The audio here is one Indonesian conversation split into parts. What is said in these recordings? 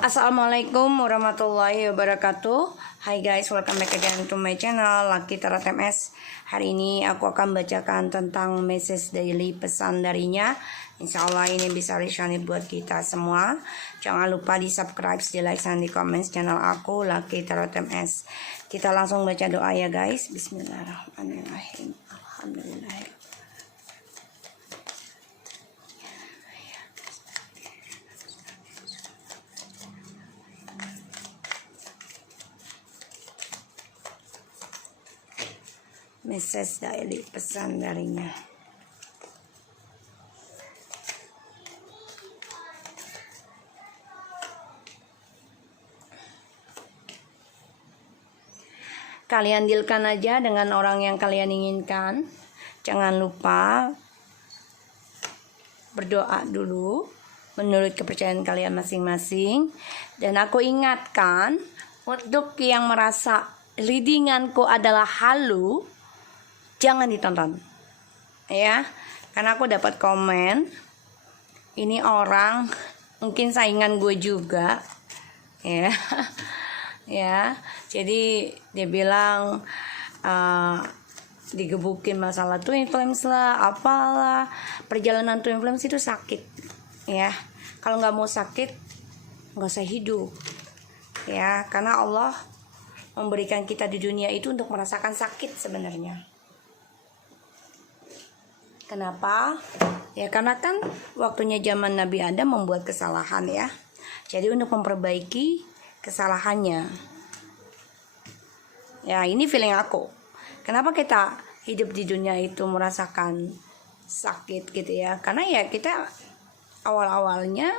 Assalamualaikum warahmatullahi wabarakatuh. Hai guys, welcome back again to my channel Lucky Tarot MS. Hari ini aku akan bacakan tentang message daily pesan darinya. Insya Allah ini bisa resonate buat kita semua. Jangan lupa di subscribe, di like, dan di comment channel aku Lucky Tarot MS. Kita langsung baca doa ya guys. Bismillahirrahmanirrahim. Alhamdulillah. Message daily pesan darinya. Kalian dealkan aja dengan orang yang kalian inginkan. Jangan lupa berdoa dulu menurut kepercayaan kalian masing-masing. Dan aku ingatkan untuk yang merasa readinganku adalah halu, jangan ditonton ya, karena aku dapat komen ini orang mungkin saingan gue juga ya. Ya, jadi dia bilang digebukin masalah twin flames lah, apalah. Perjalanan twin flames itu sakit ya, kalau nggak mau sakit nggak usah hidup ya, karena Allah memberikan kita di dunia itu untuk merasakan sakit sebenarnya. Kenapa? Ya karena kan waktunya zaman Nabi Adam membuat kesalahan ya. Jadi untuk memperbaiki kesalahannya. Ya ini feeling aku. Kenapa kita hidup di dunia itu merasakan sakit gitu ya? Karena ya kita awal-awalnya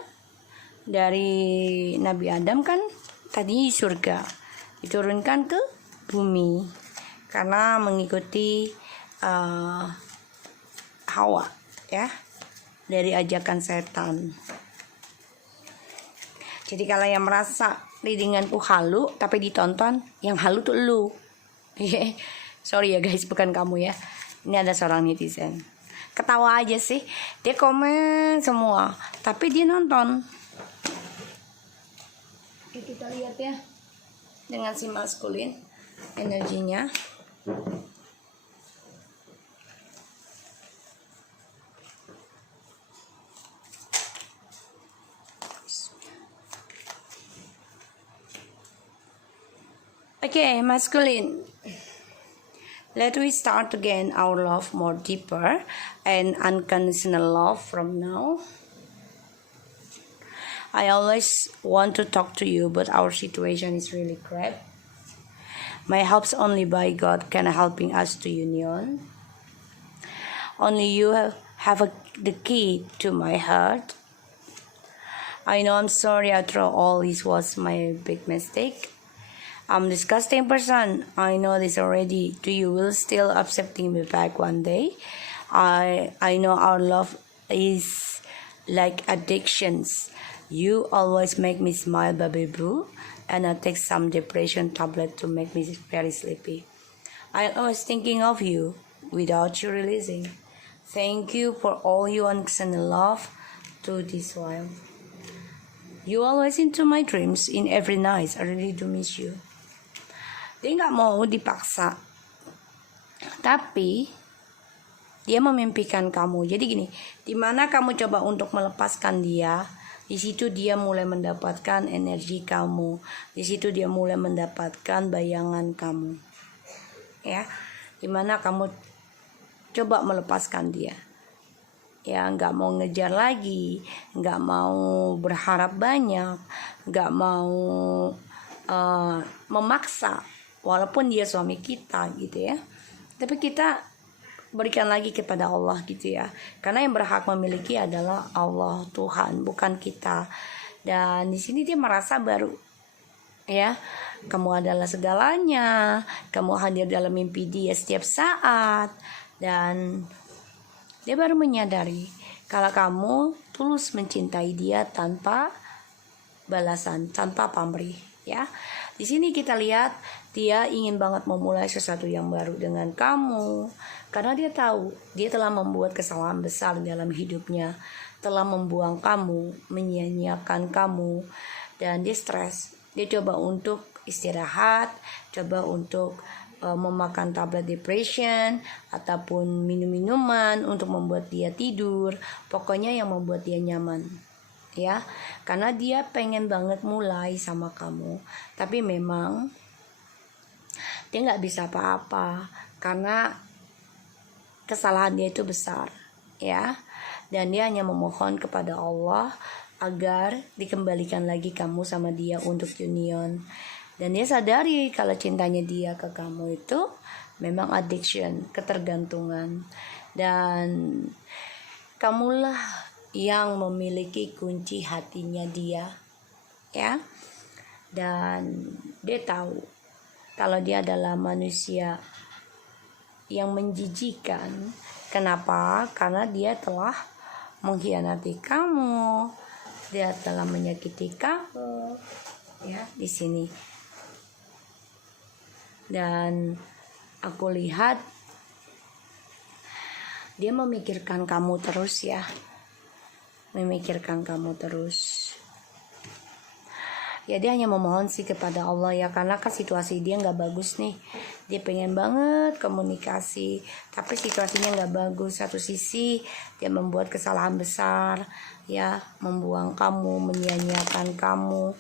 dari Nabi Adam kan tadi surga diturunkan ke bumi karena mengikuti Hawa ya, dari ajakan setan. Jadi kalau yang merasa readinganku halu tapi ditonton, yang halu tuh lu. Sorry ya guys, bukan kamu ya. Ini ada seorang netizen ketawa aja sih, dia komen semua tapi dia nonton. Oke, kita lihat ya dengan si maskulin energinya. Okay, masculine. Let we start again our love more deeper and unconditional love from now. I always want to talk to you, but our situation is really crap. My hopes only by God can helping us to union. Only you have the key to my heart. I know I'm sorry after all, this was my big mistake. I'm disgusting person, I know this already. Do you will still accepting me back one day? I know our love is like addictions. You always make me smile, baby boo, and I take some depression tablet to make me very sleepy. I'm always thinking of you without you releasing. Thank you for all your unconditional love to this while. You always into my dreams in every night. I really do miss you. Dia nggak mau dipaksa, tapi dia memimpikan kamu. Jadi gini, dimana kamu coba untuk melepaskan dia, di situ dia mulai mendapatkan energi kamu, di situ dia mulai mendapatkan bayangan kamu, ya. Dimana kamu coba melepaskan dia, ya nggak mau ngejar lagi, nggak mau berharap banyak, nggak mau memaksa. Walaupun dia suami kita gitu ya, tapi kita berikan lagi kepada Allah gitu ya, karena yang berhak memiliki adalah Allah Tuhan, bukan kita. Dan di sini dia merasa baru ya, kamu adalah segalanya, kamu hadir dalam mimpi dia setiap saat, dan dia baru menyadari kalau kamu tulus mencintai dia tanpa balasan, tanpa pamrih ya. Di sini kita lihat dia ingin banget memulai sesuatu yang baru dengan kamu, karena dia tahu dia telah membuat kesalahan besar dalam hidupnya, telah membuang kamu, menyia-nyiakan kamu, dan dia stres. Dia coba untuk istirahat, coba untuk memakan tablet depression ataupun minum-minuman untuk membuat dia tidur, pokoknya yang membuat dia nyaman, ya, karena dia pengen banget mulai sama kamu, tapi memang dia nggak bisa apa-apa karena kesalahan dia itu besar, ya, dan dia hanya memohon kepada Allah agar dikembalikan lagi kamu sama dia untuk union. Dan dia sadari kalau cintanya dia ke kamu itu memang addiction, ketergantungan. Dan kamulah yang memiliki kunci hatinya dia, ya. Dan dia tahu kalau dia adalah manusia yang menjijikan. Kenapa? Karena dia telah mengkhianati kamu, dia telah menyakiti kamu, ya, di sini. Dan aku lihat dia memikirkan kamu terus, ya, memikirkan kamu terus. Ya, dia hanya memohon sih kepada Allah, ya, karena kan situasi dia nggak bagus nih. Dia pengen banget komunikasi, tapi situasinya nggak bagus. Satu sisi dia membuat kesalahan besar, ya, membuang kamu, menyia-nyiakan kamu,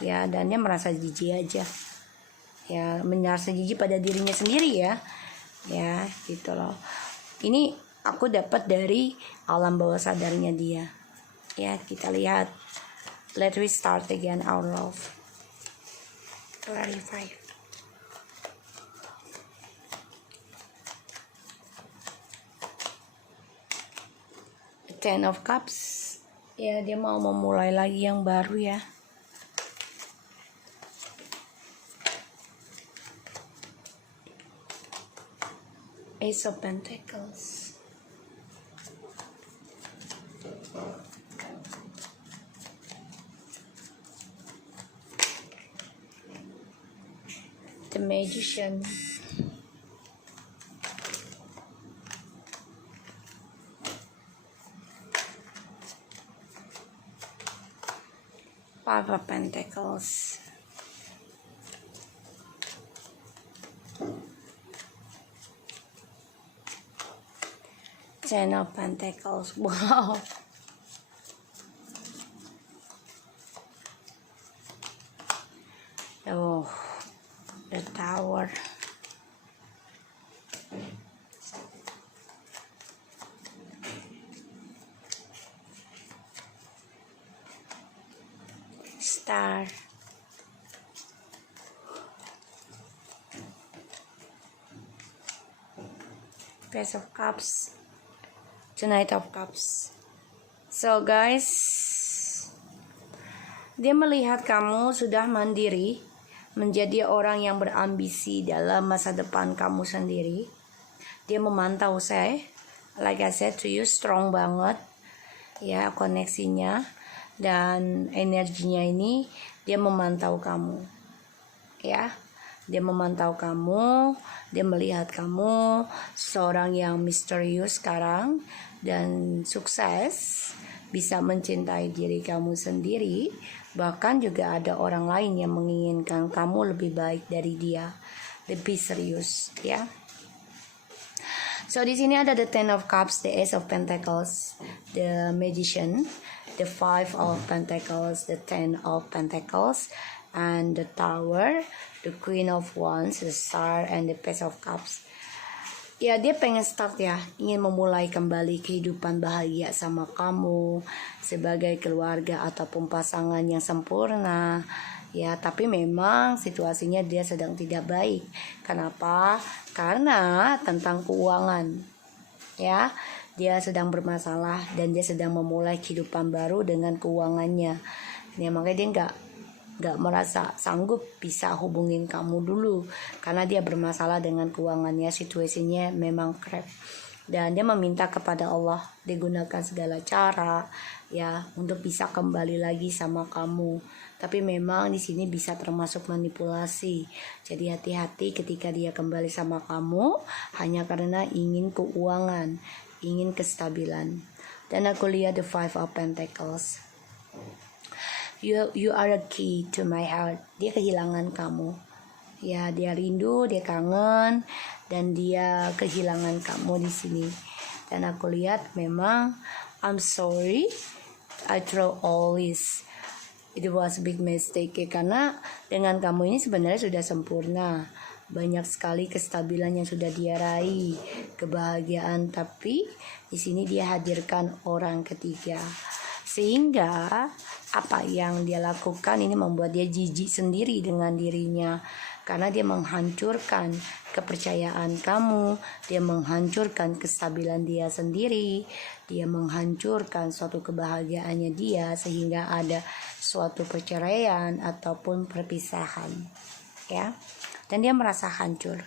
ya, dan dia merasa jijik aja, ya, merasa jijik pada dirinya sendiri, ya, gitu loh. Ini aku dapat dari alam bawah sadarnya dia, ya. Kita lihat. Let we start again our love. Clarify. The Ten of Cups. Ya, dia mau memulai lagi yang baru, ya. Ace of Pentacles. The Magician. Five of Pentacles. Ten of Pentacles. Wow. Oh, the Tower. Star. Page of Cups. The Knight of Cups. So guys, dia melihat kamu sudah mandiri, menjadi orang yang berambisi dalam masa depan kamu sendiri. Dia memantau saya, like I said to you, strong banget, ya, koneksinya dan energinya ini. Dia memantau kamu, ya. Dia memantau kamu, dia melihat kamu seorang yang misterius sekarang dan sukses, bisa mencintai diri kamu sendiri. Bahkan juga ada orang lain yang menginginkan kamu lebih baik dari dia, lebih serius, ya. So di sini ada the Ten of Cups, the Ace of Pentacles, the Magician, the Five of Pentacles, the Ten of Pentacles, and the Tower, the Queen of Wands, the Star, and the Page of Cups. Ya, dia pengen start, ya, ingin memulai kembali kehidupan bahagia sama kamu sebagai keluarga ataupun pasangan yang sempurna, ya. Tapi memang situasinya dia sedang tidak baik. Kenapa? Karena tentang keuangan, ya. Dia sedang bermasalah dan dia sedang memulai kehidupan baru dengan keuangannya. Ya, makanya dia nggak merasa sanggup bisa hubungin kamu dulu karena dia bermasalah dengan keuangannya, situasinya memang crap. Dan dia meminta kepada Allah digunakan segala cara, ya, untuk bisa kembali lagi sama kamu. Tapi memang di sini bisa termasuk manipulasi. Jadi hati-hati ketika dia kembali sama kamu hanya karena ingin keuangan, ingin kestabilan. Dan aku lihat the Five of Pentacles. you are a key to my heart. Dia kehilangan kamu. Ya, dia rindu, dia kangen, dan dia kehilangan kamu di sini. Dan aku lihat memang I'm sorry I throw all this. It was a big mistake ya, karena dengan kamu ini sebenarnya sudah sempurna. Banyak sekali kestabilan yang sudah dia raih, kebahagiaan, tapi di sini dia hadirkan orang ketiga. Sehingga apa yang dia lakukan ini membuat dia jijik sendiri dengan dirinya. Karena dia menghancurkan kepercayaan kamu, dia menghancurkan kestabilan dia sendiri, dia menghancurkan suatu kebahagiaannya dia, sehingga ada suatu perceraian ataupun perpisahan, ya. Dan dia merasa hancur.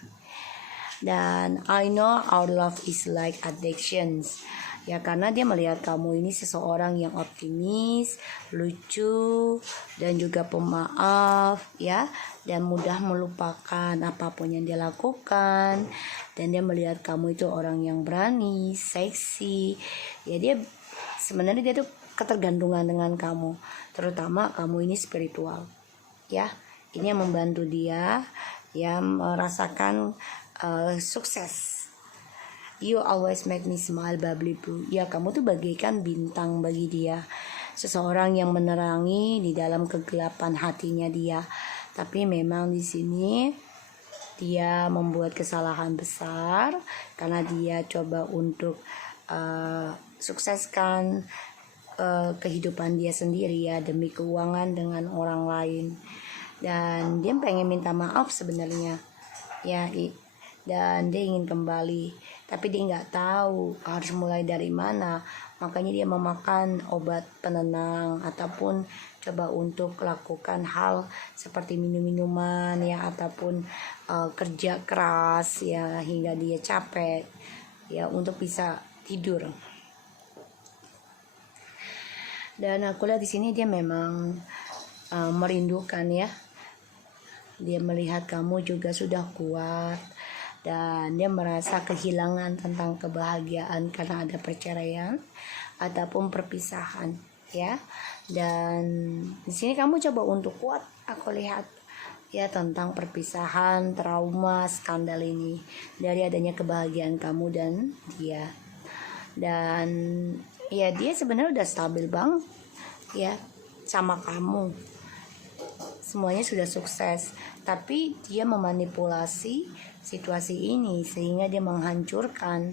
Dan I know our love is like addictions. Ya, karena dia melihat kamu ini seseorang yang optimis, lucu, dan juga pemaaf, ya, dan mudah melupakan apapun yang dia lakukan. Dan dia melihat kamu itu orang yang berani, seksi. Ya, dia sebenarnya dia tuh ketergantungan dengan kamu, terutama kamu ini spiritual, ya. Ini yang membantu dia, ya, merasakan sukses. You always make me smile, bubbly blue. Ya, kamu tuh bagaikan bintang bagi dia, seseorang yang menerangi di dalam kegelapan hatinya dia. Tapi memang di sini dia membuat kesalahan besar karena dia coba untuk sukseskan kehidupan dia sendiri, ya, demi keuangan dengan orang lain. Dan dia pengen minta maaf sebenarnya, ya, dan dia ingin kembali, tapi dia nggak tahu harus mulai dari mana. Makanya dia memakan obat penenang ataupun coba untuk lakukan hal seperti minum-minuman, ya, ataupun kerja keras, ya, hingga dia capek, ya, untuk bisa tidur. Dan aku lihat di sini dia memang merindukan, ya. Dia melihat kamu juga sudah kuat, dan dia merasa kehilangan tentang kebahagiaan karena ada perceraian ataupun perpisahan, ya. Dan di sini kamu coba untuk kuat, aku lihat, ya, tentang perpisahan, trauma, skandal ini dari adanya kebahagiaan kamu dan dia. Dan ya, dia sebenarnya udah stabil bang, ya, sama kamu. Semuanya sudah sukses, tapi dia memanipulasi situasi ini sehingga dia menghancurkan.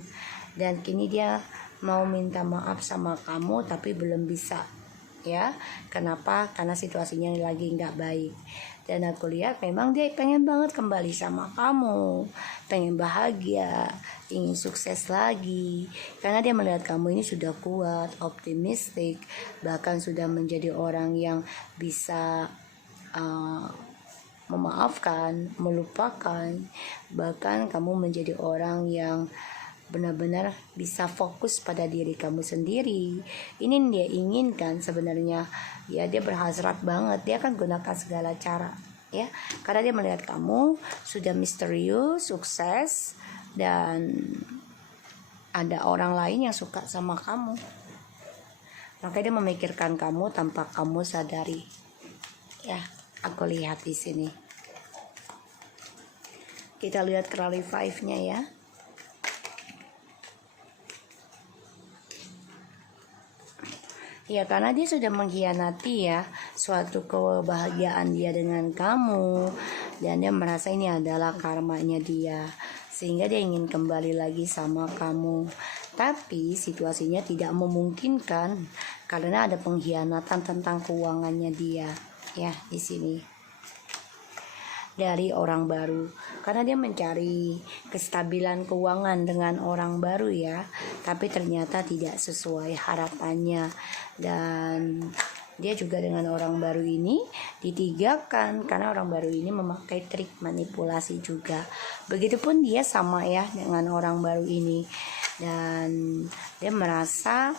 Dan kini dia mau minta maaf sama kamu tapi belum bisa, ya. Kenapa? Karena situasinya lagi nggak baik. Dan aku lihat memang dia pengen banget kembali sama kamu, pengen bahagia, ingin sukses lagi, karena dia melihat kamu ini sudah kuat, optimistik, bahkan sudah menjadi orang yang bisa memaafkan, melupakan. Bahkan kamu menjadi orang yang benar-benar bisa fokus pada diri kamu sendiri. Ini yang dia inginkan sebenarnya, ya. Dia berhasrat banget, dia akan gunakan segala cara, ya, karena dia melihat kamu sudah misterius, sukses, dan ada orang lain yang suka sama kamu. Makanya dia memikirkan kamu tanpa kamu sadari, ya. Aku lihat di sini. Kita lihat clarify 5-nya, ya. Ya, karena dia sudah mengkhianati, ya, suatu kebahagiaan dia dengan kamu, dan dia merasa ini adalah karmanya dia, sehingga dia ingin kembali lagi sama kamu. Tapi situasinya tidak memungkinkan karena ada pengkhianatan tentang keuangannya dia, ya, di sini dari orang baru, karena dia mencari kestabilan keuangan dengan orang baru, ya, tapi ternyata tidak sesuai harapannya. Dan dia juga dengan orang baru ini ditigakan karena orang baru ini memakai trik manipulasi juga. Begitupun dia sama, ya, dengan orang baru ini, dan dia merasa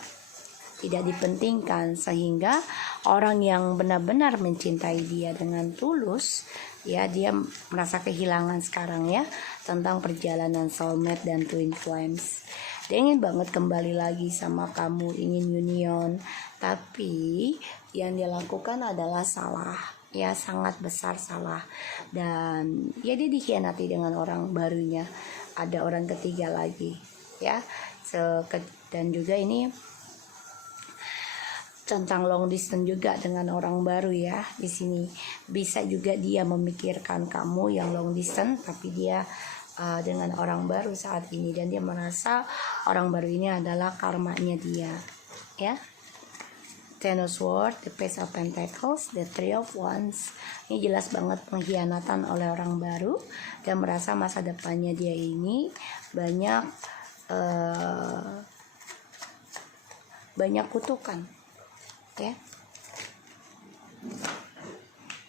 tidak dipentingkan, sehingga orang yang benar-benar mencintai dia dengan tulus, ya, dia merasa kehilangan sekarang, ya, tentang perjalanan soulmate dan twin flames. Dia ingin banget kembali lagi sama kamu, ingin union, tapi yang dia lakukan adalah salah, ya sangat besar salah. Dan ya dia dikhianati dengan orang barunya, ada orang ketiga lagi, ya. Dan juga ini tentang long distance juga dengan orang baru ya. Di sini bisa juga dia memikirkan kamu yang long distance, tapi dia dengan orang baru saat ini, dan dia merasa orang baru ini adalah karmanya dia, ya. Ten of Swords, the Page of Pentacles, the Three of Wands. Ini jelas banget pengkhianatan oleh orang baru, dan merasa masa depannya dia ini banyak kutukan, ya.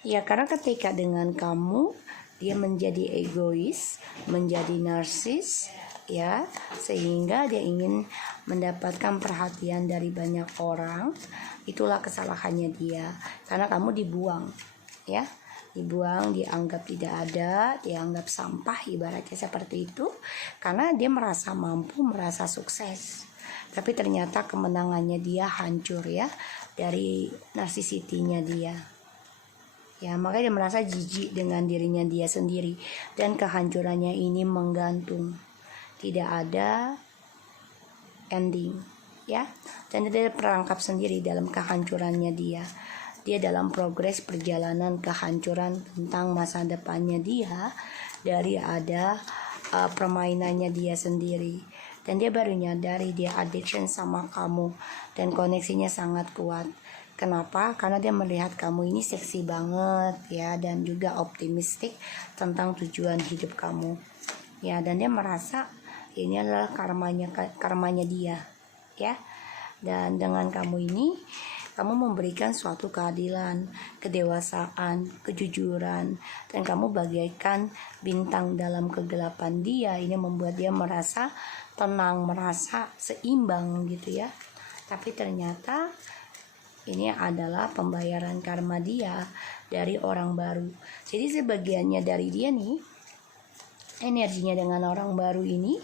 Ya, karena ketika dengan kamu dia menjadi egois, menjadi narsis, ya, sehingga dia ingin mendapatkan perhatian dari banyak orang. Itulah kesalahannya dia, karena kamu dibuang, ya, dibuang, dianggap tidak ada, dianggap sampah, ibaratnya seperti itu, karena dia merasa mampu, merasa sukses, tapi ternyata kemenangannya dia hancur, ya, dari narsisitinya dia. Ya, makanya dia merasa jijik dengan dirinya dia sendiri, dan kehancurannya ini menggantung, tidak ada ending, ya. Dan dia perangkap sendiri dalam kehancurannya dia. Dia dalam progres perjalanan kehancuran tentang masa depannya dia, dari ada permainannya dia sendiri. Dan dia baru nyadari dia addiction sama kamu, dan koneksinya sangat kuat. Kenapa? Karena dia melihat kamu ini seksi banget, ya, dan juga optimistik tentang tujuan hidup kamu, ya. Dan dia merasa ini adalah karmanya dia, ya. Dan dengan kamu ini, kamu memberikan suatu keadilan, kedewasaan, kejujuran, dan kamu bagaikan bintang dalam kegelapan dia. Ini membuat dia merasa tenang, merasa seimbang gitu, ya. Tapi ternyata ini adalah pembayaran karma dia dari orang baru. Jadi sebagiannya dari dia nih, energinya dengan orang baru ini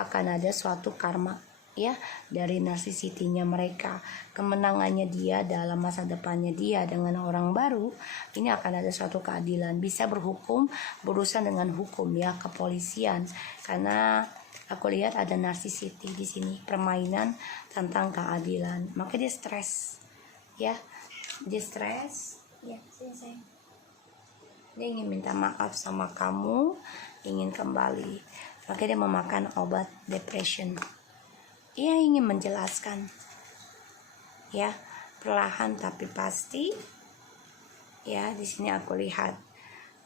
akan ada suatu karma, ya, dari narsisitinya mereka. Kemenangannya dia dalam masa depannya dia dengan orang baru ini akan ada suatu keadilan, bisa berurusan dengan hukum, ya, kepolisian, karena aku lihat ada narsisiti di sini, permainan tentang keadilan. Maka dia stres, ya, dia stres, ya, sayang. Dia ingin minta maaf sama kamu, ingin kembali, maka dia memakan obat depression. Ia ingin menjelaskan, ya, perlahan tapi pasti, ya. Di sini aku lihat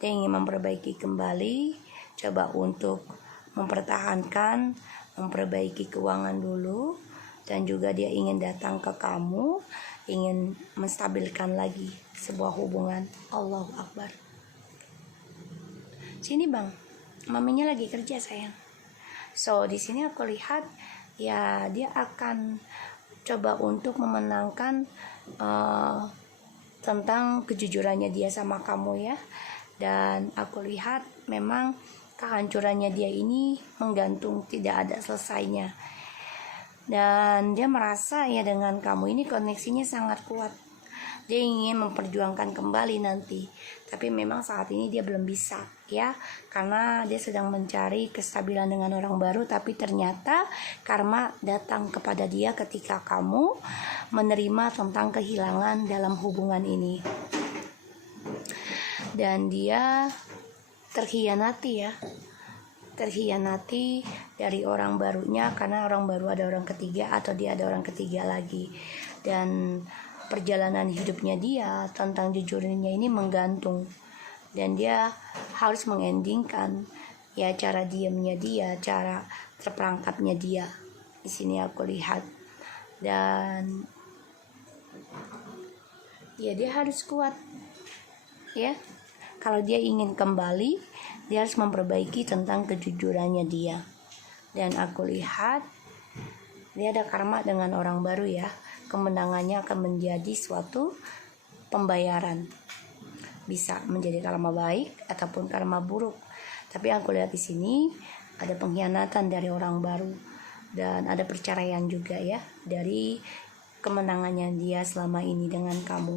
dia ingin memperbaiki kembali, coba untuk mempertahankan, memperbaiki keuangan dulu, dan juga dia ingin datang ke kamu, ingin menstabilkan lagi sebuah hubungan. Allahu Akbar. Sini bang, maminya lagi kerja sayang. So di sini aku lihat, ya, dia akan coba untuk memenangkan tentang kejujurannya dia sama kamu, ya. Dan aku lihat memang kehancurannya dia ini menggantung, tidak ada selesainya. Dan dia merasa, ya, dengan kamu ini koneksinya sangat kuat. Dia ingin memperjuangkan kembali nanti, tapi memang saat ini dia belum bisa, ya, karena dia sedang mencari kestabilan dengan orang baru. Tapi ternyata karma datang kepada dia ketika kamu menerima tentang kehilangan dalam hubungan ini, dan dia terkhianati, ya, terkhianati dari orang barunya, karena orang baru ada orang ketiga, atau dia ada orang ketiga lagi. Dan perjalanan hidupnya dia tentang jujurnya ini menggantung, dan dia harus mengendingkan, ya, cara diamnya dia, cara terperangkapnya dia. Di sini aku lihat, dan ya dia harus kuat, ya. Kalau dia ingin kembali, dia harus memperbaiki tentang kejujurannya dia. Dan aku lihat dia ada karma dengan orang baru, ya. Kemenangannya akan menjadi suatu pembayaran, bisa menjadi karma baik ataupun karma buruk. Tapi aku lihat di sini ada pengkhianatan dari orang baru, dan ada perceraian juga ya dari kemenangannya dia selama ini dengan kamu.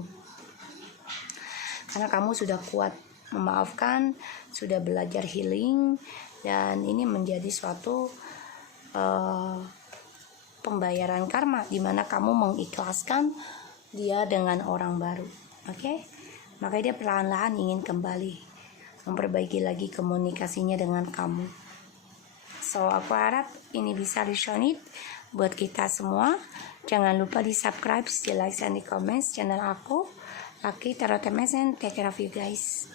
Karena kamu sudah kuat memaafkan, sudah belajar healing, dan ini menjadi suatu pembayaran karma di mana kamu mengikhlaskan dia dengan orang baru. Oke? Makanya dia perlahan-lahan ingin kembali memperbaiki lagi komunikasinya dengan kamu. So, aku harap ini bisa resonate buat kita semua. Jangan lupa di subscribe, di like, dan di comment channel aku. Lucky Tarot MSN. Take care of you guys.